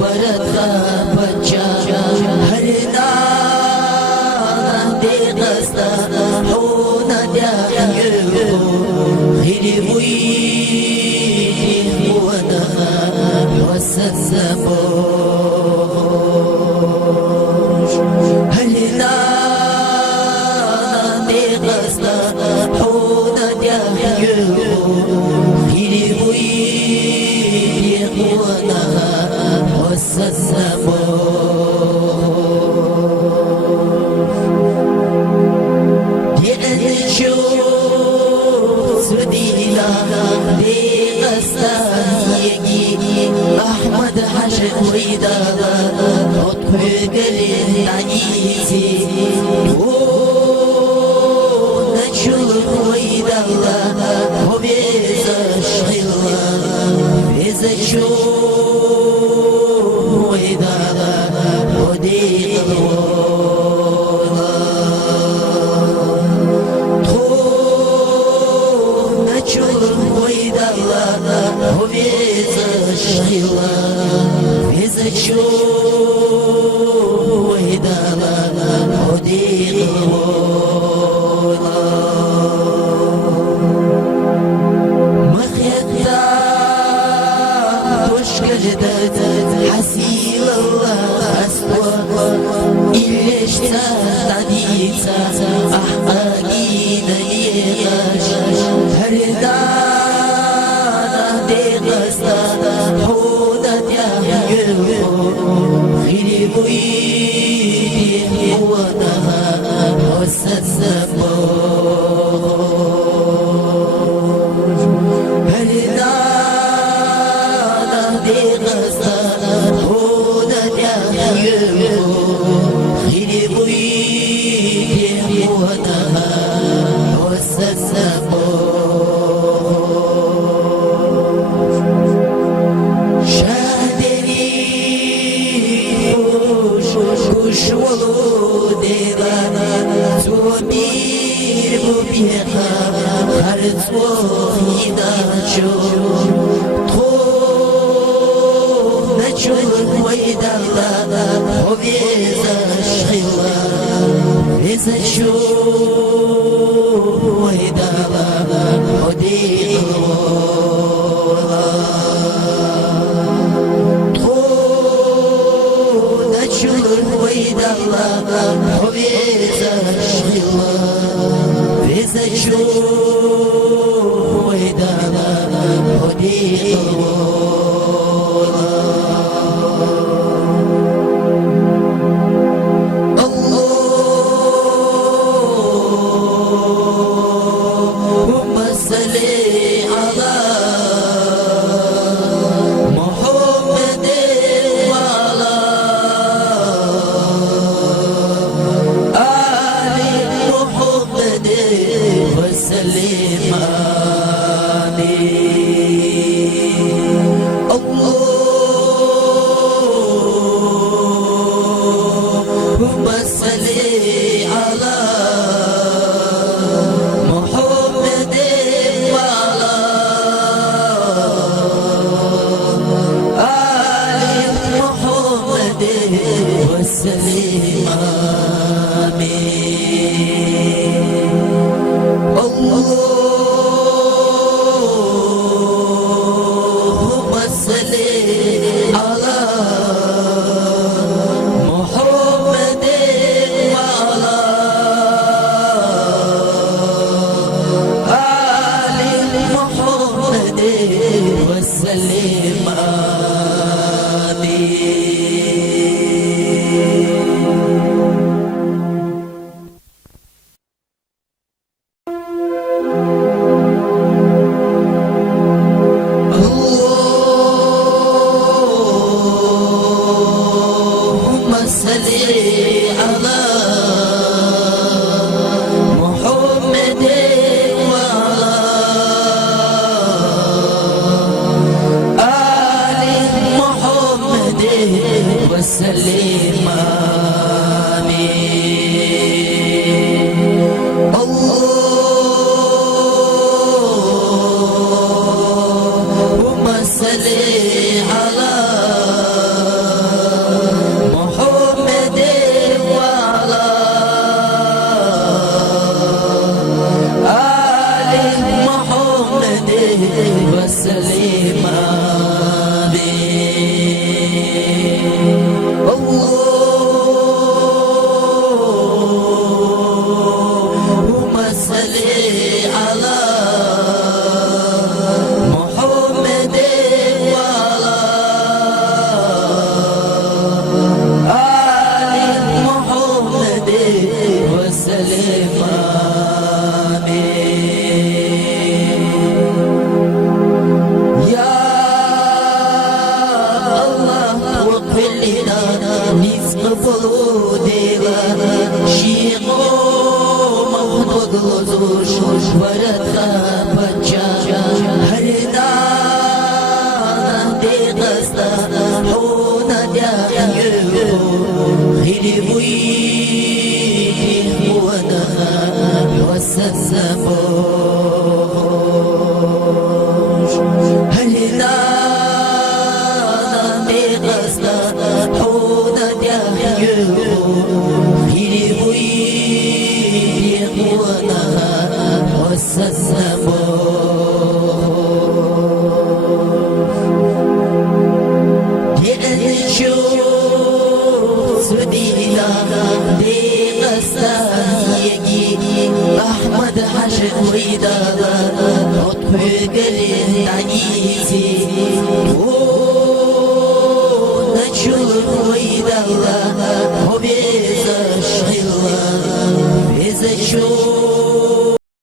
वरदा बच्चा हर नाम दे दस्ता हो न द्या हिरी हुई वदा वससबो हर नाम दे दस्ता हो न द्या हिरी हुई वदा वससबो أحمد حشد ويدا خطف قليل عيسي نشوف ويدا هو بيزا شغلا بيزا شوف ويدا وديق شغلا إذا تشوف هدانا وديق مخيطا وشكجدت حسيل الله أسوأ إليش تعديتا أحقاقين ليغاش هردانا دي قصدا خيري بويدي ونها وسسبو هلنا نهدي غزانا هونا نعيو خيري بويدي ونها وسسبو Zubir bu biha har zwoida cho to na cho waida la obeza shila beza cho waida la odigo to na cho waida la obeza إذا شوف ويدانا وديق اللهم صل على محمد وعلى آل محمد وسلم اللهم صل على محمد وعلى آل محمد وسلم اللهم صل على محمد وعلى آل محمد وسلم وسلم اللهم صل على اللهم صل على محمد وعلى آل محمد وسلم آمين يا الله واغفر لنا نصف فروضنا شيخ محمود لزوش ورثة بچا هر دانا دي قصة حونا دايو خيري بوي وانا وسسبوش هر دانا دي قصة حونا دايو خيري بوي وانا وسسبوش أحمد حشد ويدا لطف قلب عنيسي نشوف ويدا هو بيزا شغل بيزا شوف